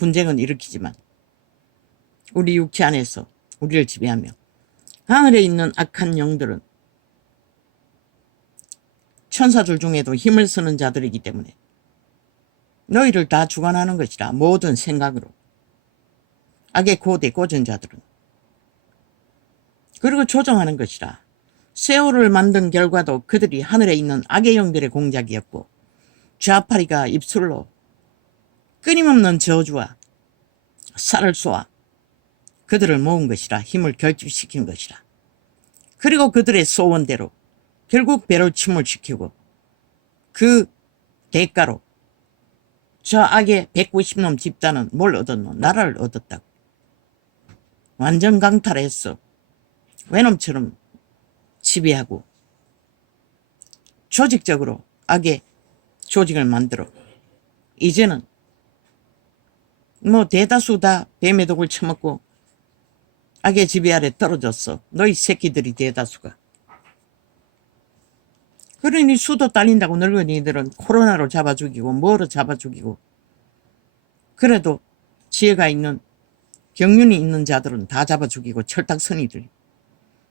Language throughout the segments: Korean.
분쟁은 일으키지만 우리 육체 안에서 우리를 지배하며 하늘에 있는 악한 영들은 천사들 중에도 힘을 쓰는 자들이기 때문에 너희를 다 주관하는 것이라. 모든 생각으로. 악의 고대 꽂은 자들은. 그리고 조종하는 것이라. 세월을 만든 결과도 그들이 하늘에 있는 악의 영들의 공작이었고 좌파리가 입술로 끊임없는 저주와 살을 쏘아 그들을 모은 것이라. 힘을 결집시킨 것이라. 그리고 그들의 소원대로 결국 배를 침몰시키고 그 대가로 저 악의 190놈 집단은 뭘 얻었노? 나라를 얻었다고. 완전 강탈했어. 외놈처럼 지배하고 조직적으로 악의 조직을 만들어 이제는 뭐 대다수 다 뱀의 독을 처먹고 악의 지배 아래 떨어졌어. 너희 새끼들이 대다수가. 그러니 수도 딸린다고 늙은이들은 코로나로 잡아 죽이고 뭐로 잡아 죽이고 그래도 지혜가 있는 경륜이 있는 자들은 다 잡아 죽이고 철딱선이들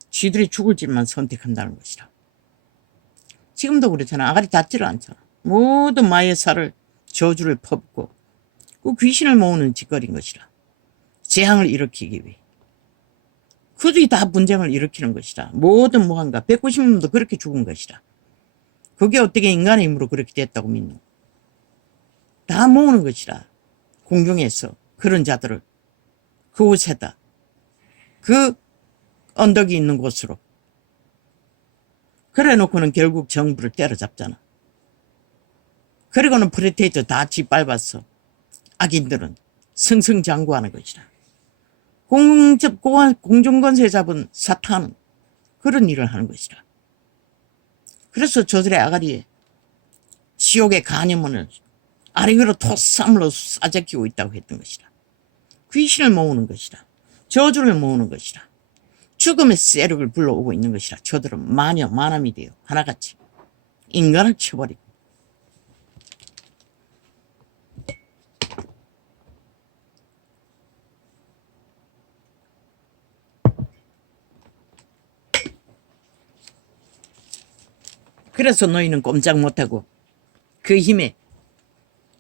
쥐들이 죽을 짓만 선택한다는 것이라. 지금도 그렇잖아. 아가리 닿지를 않잖아. 모든 마의 살을 저주를 퍼붓고 그 귀신을 모으는 짓거리인 것이라. 재앙을 일으키기 위해. 그들이 다 분쟁을 일으키는 것이라. 모든 모함과 190명도 그렇게 죽은 것이라. 그게 어떻게 인간의 힘으로 그렇게 됐다고 믿노? 다 모으는 것이라. 공중에서 그런 자들을 그곳에다 그 언덕이 있는 곳으로 그래 놓고는 결국 정부를 때려잡잖아. 그리고는 프레테이터 다 짓밟았어. 악인들은 승승장구하는 것이라. 공중권세 잡은 사탄은 그런 일을 하는 것이라. 그래서 저들의 아가리에 지옥의 간염문을 아래위로 토사물로 싸제끼고 있다고 했던 것이라. 귀신을 모으는 것이라. 저주를 모으는 것이라. 죽음의 세력을 불러오고 있는 것이라. 저들은 마녀 마남이 되어 하나같이 인간을 쳐버리고 그래서 너희는 꼼짝 못하고 그 힘에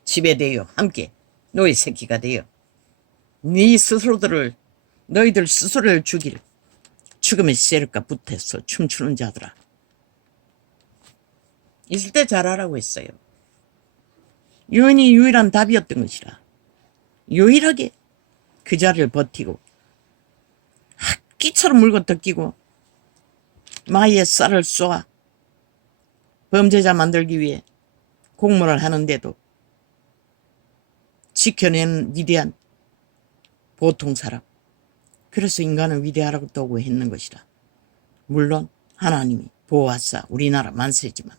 지배되어 함께 너희 새끼가 되어 너희들 스스로를 죽일 죽음의 세력과 붙어서 춤추는 자들아. 있을 때 잘하라고 했어요. 유언이 유일한 답이었던 것이라. 유일하게 그 자리를 버티고 학기처럼 물고 뜯기고 마의 쌀을 쏘아 범죄자 만들기 위해 공모를 하는데도 지켜낸 위대한 보통 사람. 그래서 인간은 위대하라고 떠오고 했는 것이라. 물론 하나님이 보호하사 우리나라 만세지만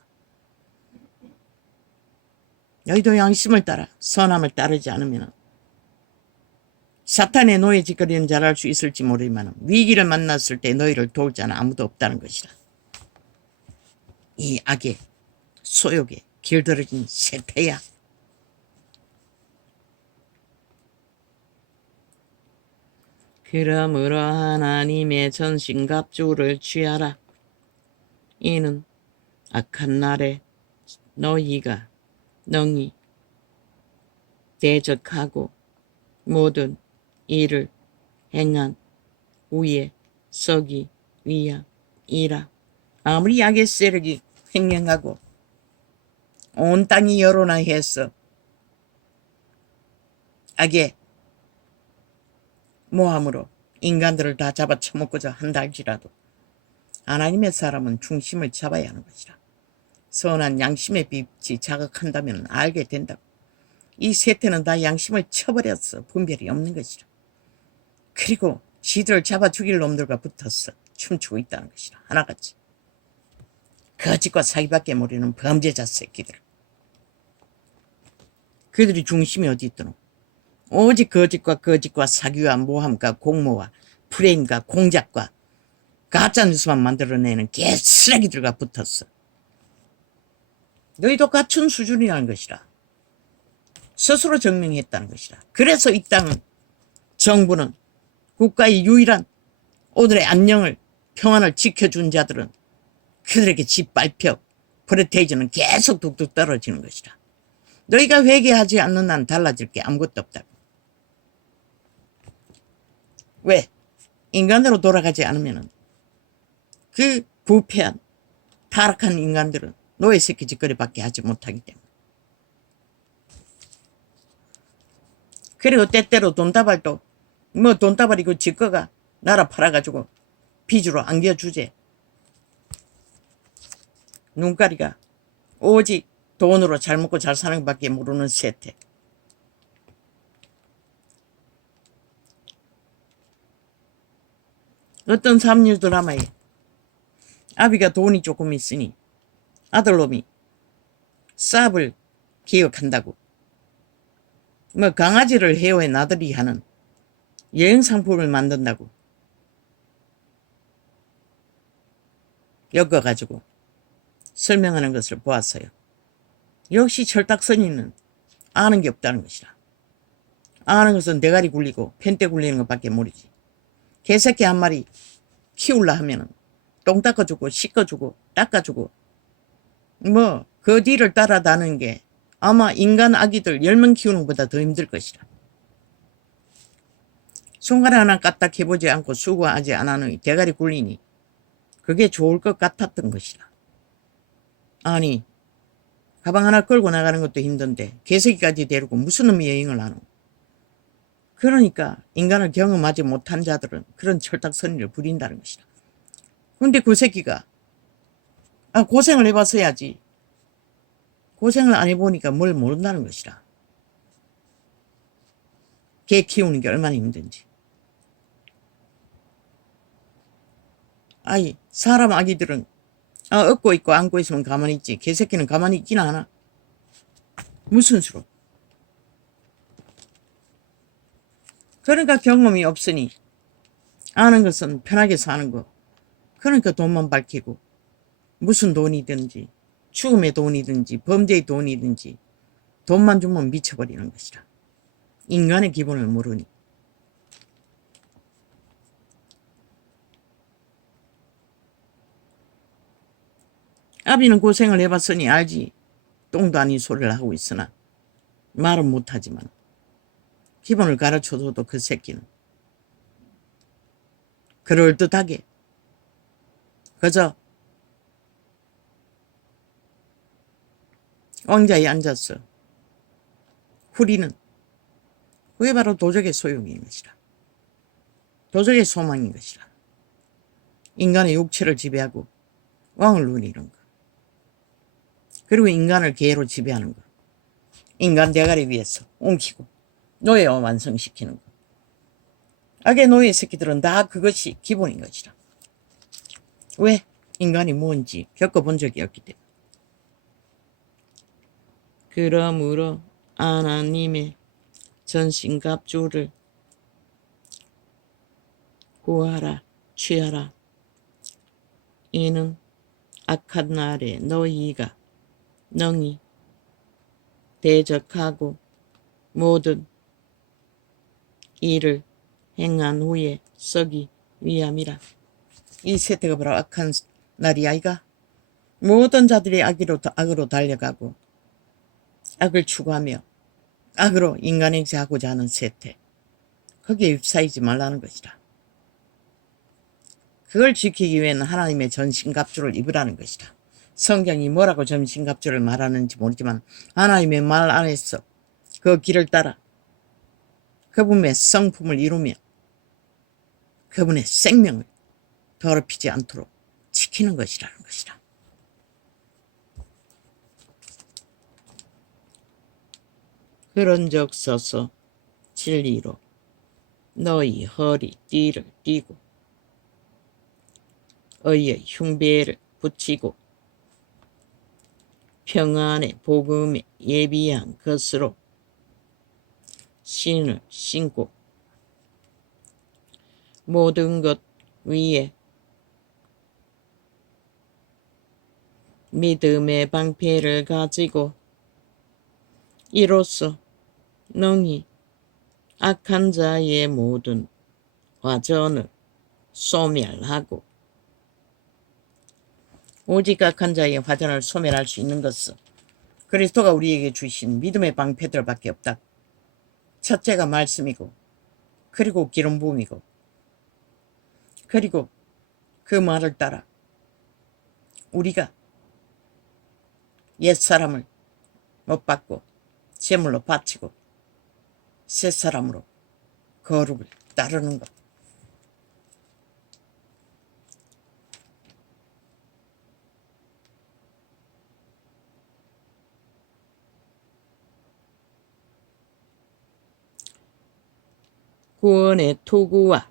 너희도 양심을 따라 선함을 따르지 않으면 사탄의 노예 짓거리는 잘할 수 있을지 모르지만 위기를 만났을 때 너희를 도울 자는 아무도 없다는 것이라. 이 악의 소욕에 길들여진 세태야. 그러므로 하나님의 전신갑주를 취하라. 이는 악한 날에 너희가 능히 대적하고 모든 일을 행한 후에 서기 위함이라. 아무리 악의 세력이 횡행하고 온 땅이 여론화해서 악의 모함으로 인간들을 다 잡아쳐먹고자 한다 할지라도 하나님의 사람은 중심을 잡아야 하는 것이라. 선한 양심의 빛이 자극한다면 알게 된다고. 이 세태는 다 양심을 쳐버렸어. 분별이 없는 것이라. 그리고 지들을 잡아 죽일 놈들과 붙어서 춤추고 있다는 것이라. 하나같이. 거짓과 사기밖에 모르는 범죄자 새끼들. 그들이 중심이 어디 있더노? 오직 거짓과 사기와 모함과 공모와 프레임과 공작과 가짜뉴스만 만들어내는 개쓰레기들과 붙었어. 너희도 갖춘 수준이라는 것이라. 스스로 증명했다는 것이다. 그래서 이 땅은 정부는 국가의 유일한 오늘의 안녕을 평안을 지켜준 자들은 그들에게 짓밟혀 프레테이즈는 계속 뚝뚝 떨어지는 것이다. 너희가 회개하지 않는 한 달라질 게 아무것도 없다고. 왜? 인간으로 돌아가지 않으면 그 부패한 타락한 인간들은 노예 새끼 짓거리밖에 하지 못하기 때문에. 그리고 때때로 돈다발도 뭐 돈다발이 그 지꺼가 나라 팔아가지고 빚으로 안겨주제. 눈가리가 오직 돈으로 잘 먹고 잘 사는 것밖에 모르는 세태. 어떤 삼류 드라마에 아비가 돈이 조금 있으니 아들놈이 쌉을 기억한다고 뭐 강아지를 헤어에 나들이 하는 여행 상품을 만든다고 엮어가지고 설명하는 것을 보았어요. 역시 철딱선이는 아는 게 없다는 것이다. 아는 것은 대가리 굴리고 펜대 굴리는 것밖에 모르지. 개새끼 한 마리 키울라 하면은 똥 닦아주고 씻어주고 닦아주고 뭐 그 뒤를 따라다니는 게 아마 인간 아기들 10명 키우는 것보다 더 힘들 것이다. 손가락 하나 까딱 해보지 않고 수고하지 않아는 대가리 굴리니 그게 좋을 것 같았던 것이다. 아니 가방 하나 끌고 나가는 것도 힘든데 개새끼까지 데리고 무슨 놈이 여행을 하노. 그러니까 인간을 경험하지 못한 자들은 그런 철딱서니를 부린다는 것이다. 근데 그 새끼가 고생을 해봤어야지. 고생을 안 해보니까 뭘 모른다는 것이다. 개 키우는 게 얼마나 힘든지. 아이 사람 아기들은 업고 있고 안고 있으면 가만히 있지. 개새끼는 가만히 있기나 하나. 무슨 수로. 그러니까 경험이 없으니 아는 것은 편하게 사는 거. 그러니까 돈만 밝히고 무슨 돈이든지 죽음의 돈이든지 범죄의 돈이든지 돈만 주면 미쳐버리는 것이다. 인간의 기본을 모르니. 아비는 고생을 해봤으니 알지. 똥도 아닌 소리를 하고 있으나 말은 못하지만 기본을 가르쳐줘도 그 새끼는 그럴듯하게 그저 왕자에 앉았어. 후리는 그게 바로 도적의 소용인 것이다. 도적의 소망인 것이다. 인간의 육체를 지배하고 왕을 누리는 것. 그리고 인간을 개로 지배하는 것. 인간 대가리 위에서 옮기고 노예와 완성시키는 것. 악의 노예 새끼들은 다 그것이 기본인 것이다. 왜? 인간이 뭔지 겪어본 적이 없기 때문에. 그러므로 하나님의 전신갑주를 구하라 취하라. 이는 악한 날에 너희가 능히 대적하고 모든 일을 행한 후에 서기 위함이라. 이 세태가 바로 악한 날이 아이가. 모든 자들이 악으로 달려가고 악을 추구하며 악으로 인간에게 하고자 하는 세태. 거기에 휩싸이지 말라는 것이다. 그걸 지키기 위해는 하나님의 전신갑주를 입으라는 것이다. 성경이 뭐라고 전신갑주를 말하는지 모르지만 하나님의 말 안에서 그 길을 따라 그분의 성품을 이루며 그분의 생명을 더럽히지 않도록 지키는 것이라는 것이다. 그런즉 서서 진리로 너희 허리띠를 띠고 의의 흉배를 붙이고 평안의 복음에 예비한 것으로 신을 신고 모든 것 위에 믿음의 방패를 가지고 이로써 능히 악한 자의 모든 화전을 소멸하고 오직 악한 자의 화전을 소멸할 수 있는 것은 그리스도가 우리에게 주신 믿음의 방패들밖에 없다. 첫째가 말씀이고 그리고 기름 부음이고 그리고 그 말을 따라 우리가 옛사람을 못 받고 제물로 바치고 새사람으로 거룩을 따르는 것. 구원의 투구와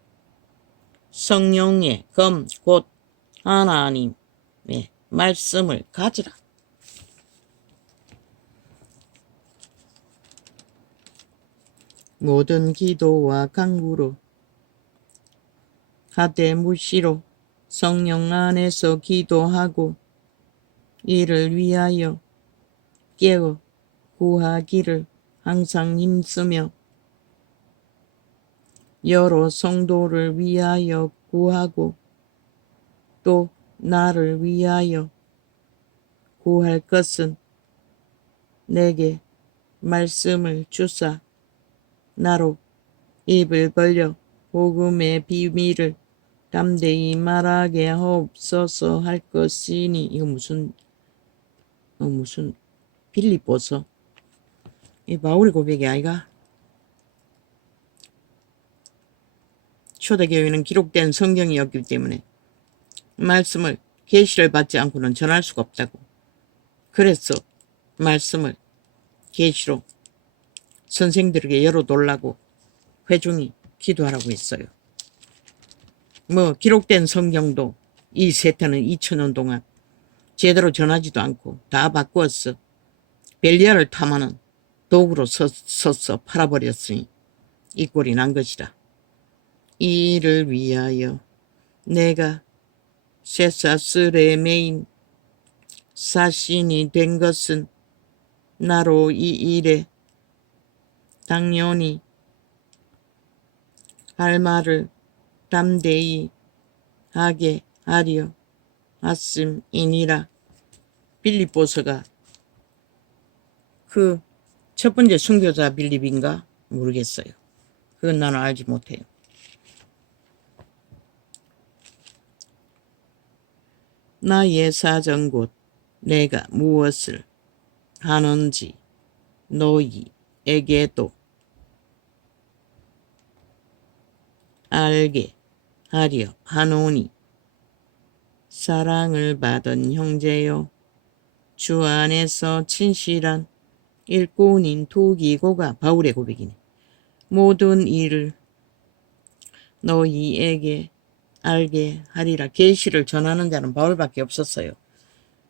성령의 검 곧 하나님의 말씀을 가지라. 모든 기도와 간구로 하되 무시로 성령 안에서 기도하고 이를 위하여 깨어 구하기를 항상 힘쓰며 여러 성도를 위하여 구하고 또 나를 위하여 구할 것은 내게 말씀을 주사 나로 입을 벌려 복음의 비밀을 담대히 말하게 하옵소서 할 것이니. 이거 무슨 빌립보서 이 바울의 고백이 아이가? 초대교회는 기록된 성경이었기 때문에 말씀을 계시를 받지 않고는 전할 수가 없다고. 그래서 말씀을 계시로 선생들에게 열어놓으려고 회중이 기도하라고 했어요. 기록된 성경도 이 세태는 2000년 동안 제대로 전하지도 않고 다 바꾸었어. 벨리아를 탐하는 도구로 서서 팔아버렸으니 이 꼴이 난 것이라. 이를 위하여 내가 쇠사슬에 매인 사신이 된 것은 나로 이 일에 당연히 할 말을 담대히 하게 하려 왔음이니라. 빌립보서가 그 첫 번째 순교자 빌립인가 모르겠어요. 그건 나는 알지 못해요. 나의 사정 곧 내가 무엇을 하는지 너희에게도 알게 하려 하노니 사랑을 받은 형제여 주 안에서 진실한 일꾼인 투기고가 바울의 고백이네. 모든 일을 너희에게 알게 하리라. 계시를 전하는 자는 바울밖에 없었어요.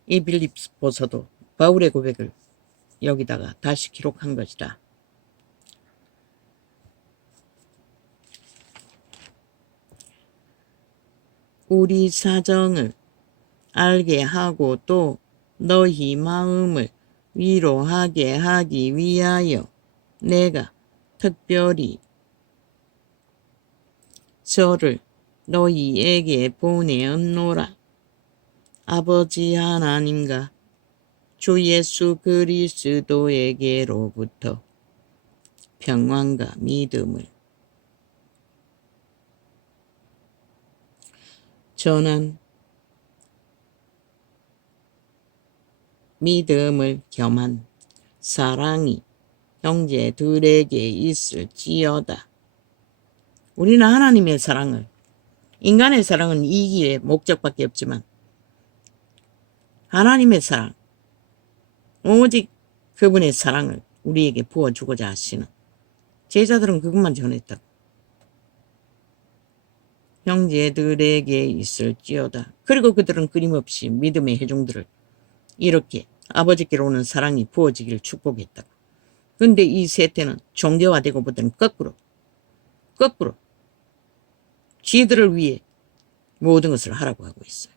이 빌립보서도 바울의 고백을 여기다가 다시 기록한 것이다. 우리 사정을 알게 하고 또 너희 마음을 위로하게 하기 위하여 내가 특별히 저를 너희에게 보내었노라. 아버지 하나님과 주 예수 그리스도에게로부터 평안과 믿음을 전한 믿음을 겸한 사랑이 형제들에게 있을지어다. 우리는 하나님의 사랑을, 인간의 사랑은 이기의 목적밖에 없지만 하나님의 사랑, 오직 그분의 사랑을 우리에게 부어주고자 하시는 제자들은 그것만 전했다고. 형제들에게 있을지어다. 그리고 그들은 끊임없이 믿음의 회중들을 이렇게 아버지께로 오는 사랑이 부어지기를 축복했다고. 근데 이 세태는 종교화되고보다는 거꾸로 지들을 위해 모든 것을 하라고 하고 있어요.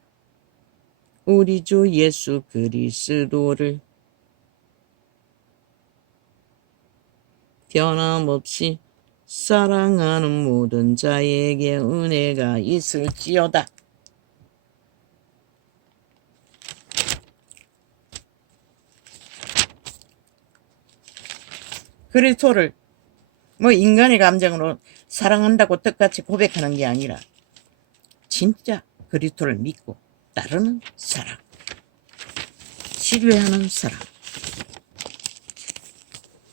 우리 주 예수 그리스도를 변함없이 사랑하는 모든 자에게 은혜가 있을지어다. 그리스도를 뭐 인간의 감정으로 사랑한다고 똑같이 고백하는 게 아니라 진짜 그리스도를 믿고 따르는 사랑, 신뢰하는 사랑,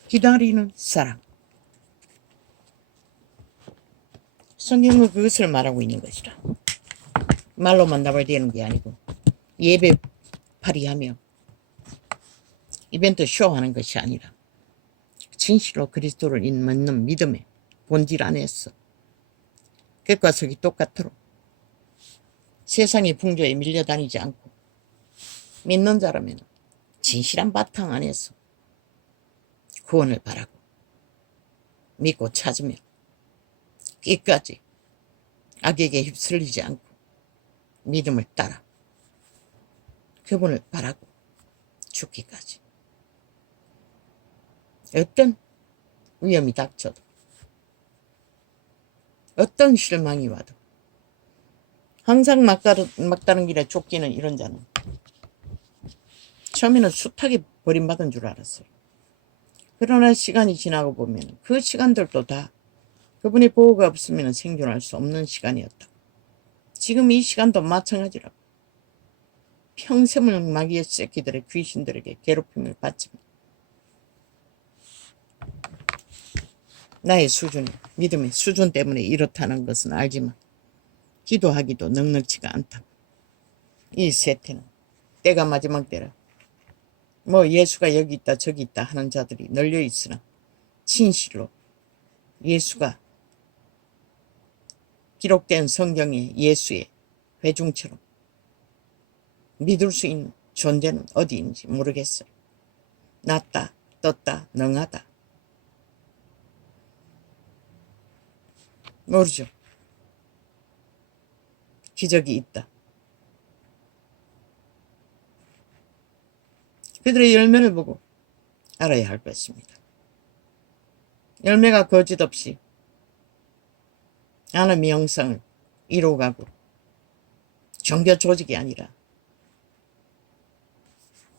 기다리는 사랑. 성경은 그것을 말하고 있는 것이라. 말로만 답을 되는 게 아니고 예배 파리하며 이벤트 쇼하는 것이 아니라 진실로 그리스도를 믿는 믿음의 본질 안에서 객과 석이 똑같도록 세상의 풍조에 밀려다니지 않고 믿는 자라면 진실한 바탕 안에서 구원을 바라고 믿고 찾으며 끝까지 악에게 휩쓸리지 않고 믿음을 따라 그분을 바라고 죽기까지 어떤 위험이 닥쳐도 어떤 실망이 와도 항상 막다른 길에 쫓기는 이런 자는 처음에는 숱하게 버림받은 줄 알았어요. 그러나 시간이 지나고 보면 그 시간들도 다 그분의 보호가 없으면 생존할 수 없는 시간이었다. 지금 이 시간도 마찬가지라고. 평생을 마귀의 새끼들의 귀신들에게 괴롭힘을 받지만 나의 수준, 믿음의 수준 때문에 이렇다는 것은 알지만 기도하기도 넉넉지가 않다. 이 세태는 때가 마지막 때라. 뭐 예수가 여기 있다 저기 있다 하는 자들이 널려 있으나 진실로 예수가 기록된 성경의 예수의 회중처럼 믿을 수 있는 존재는 어디인지 모르겠어요. 낫다, 떴다, 능하다. 모르죠. 기적이 있다. 그들의 열매를 보고 알아야 할 것입니다. 열매가 거짓없이 하나님의 형상을 이루어가고 종교 조직이 아니라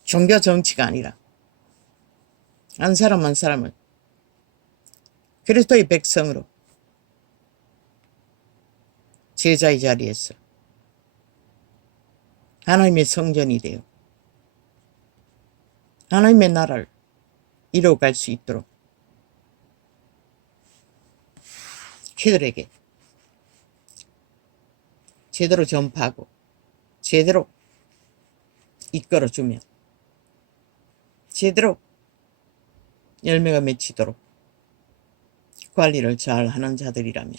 종교 정치가 아니라 한 사람 한 사람을 그리스도의 백성으로 제자의 자리에서 하나님의 성전이 되어 하나님의 나라를 이루어갈 수 있도록 그들에게 제대로 전파하고 제대로 이끌어주며 제대로 열매가 맺히도록 관리를 잘 하는 자들이라면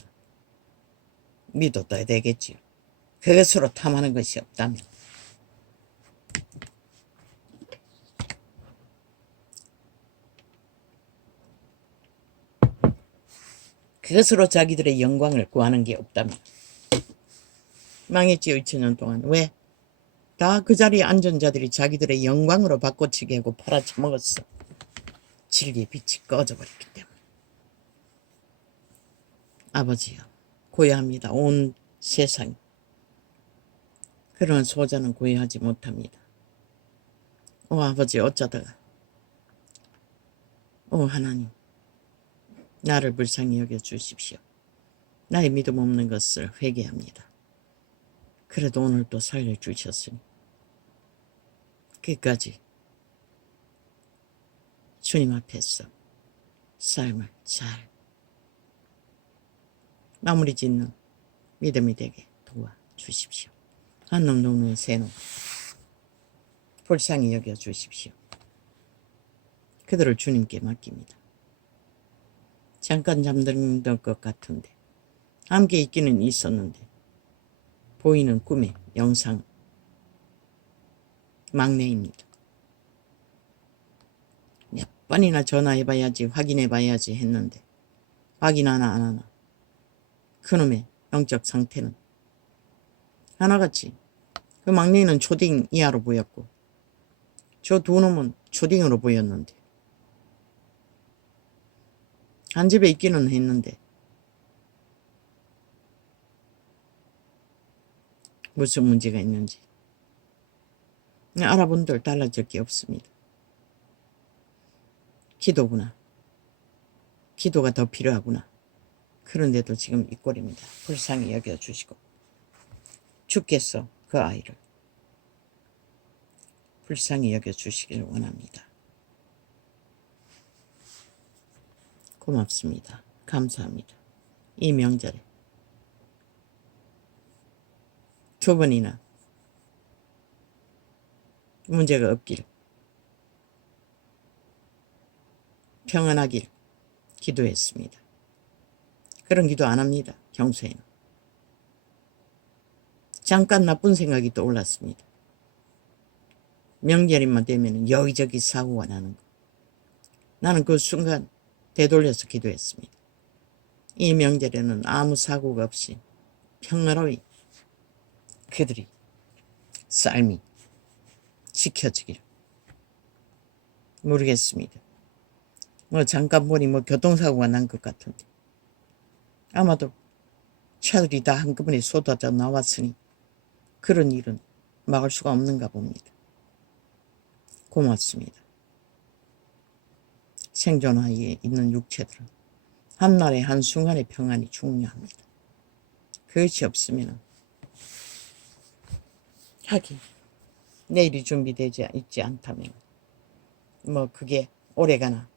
믿어둬야 되겠지요. 그것으로 탐하는 것이 없다면. 그것으로 자기들의 영광을 구하는 게 없다면. 망했지요. 2000년 동안. 왜? 다 그 자리에 앉은 자들이 자기들의 영광으로 바꿔치기 하고 팔아쳐먹었어. 진리의 빛이 꺼져버렸기 때문에. 아버지요, 고요합니다. 온 세상 그런 소자는 고요하지 못합니다. 오 아버지, 어쩌다가 오 하나님, 나를 불쌍히 여겨주십시오. 나의 믿음 없는 것을 회개합니다. 그래도 오늘 또 살려주셨으니 끝까지 주님 앞에서 삶을 잘 마무리 짓는 믿음이 되게 도와주십시오. 한놈 녹는 새놈 불쌍히 여겨주십시오. 그들을 주님께 맡깁니다. 잠깐 잠든 것 같은데 함께 있기는 있었는데 보이는 꿈의 영상 막내입니다. 몇 번이나 전화해봐야지 확인해봐야지 했는데 확인 하나 안 하나. 그놈의 영적 상태는 하나같이 그 막내는 초딩 이하로 보였고 저 두 놈은 초딩으로 보였는데 한 집에 있기는 했는데 무슨 문제가 있는지 알아본들 달라질 게 없습니다. 기도구나. 기도가 더 필요하구나. 그런데도 지금 이 꼴입니다. 불쌍히 여겨주시고 주께서 그 아이를 불쌍히 여겨주시기를 원합니다. 고맙습니다. 감사합니다. 이 명절에 두 번이나 문제가 없길, 평안하길 기도했습니다. 그런 기도 안 합니다. 평소에는. 잠깐 나쁜 생각이 떠올랐습니다. 명절이만 되면 여기저기 사고가 나는 거. 나는 그 순간 되돌려서 기도했습니다. 이 명절에는 아무 사고가 없이 평화로이 그들이 삶이 지켜지기를. 모르겠습니다. 잠깐 보니 교통사고가 난 것 같은데 아마도 차들이 다 한꺼번에 쏟아져 나왔으니 그런 일은 막을 수가 없는가 봅니다. 고맙습니다. 생존하에 있는 육체들은 한날의 한순간의 평안이 중요합니다. 그것이 없으면 하긴 내일이 준비되지 있지 않다면 그게 오래가나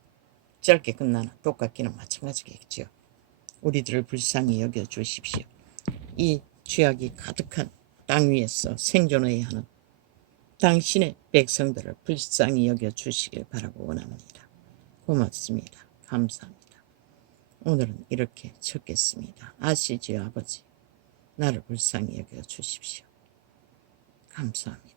짧게 끝나나 똑같기는 마찬가지겠지요. 우리들을 불쌍히 여겨주십시오. 이 죄악이 가득한 땅 위에서 생존해야 하는 당신의 백성들을 불쌍히 여겨주시길 바라고 원합니다. 고맙습니다. 감사합니다. 오늘은 이렇게 적겠습니다. 아시지요, 아버지. 나를 불쌍히 여겨주십시오. 감사합니다.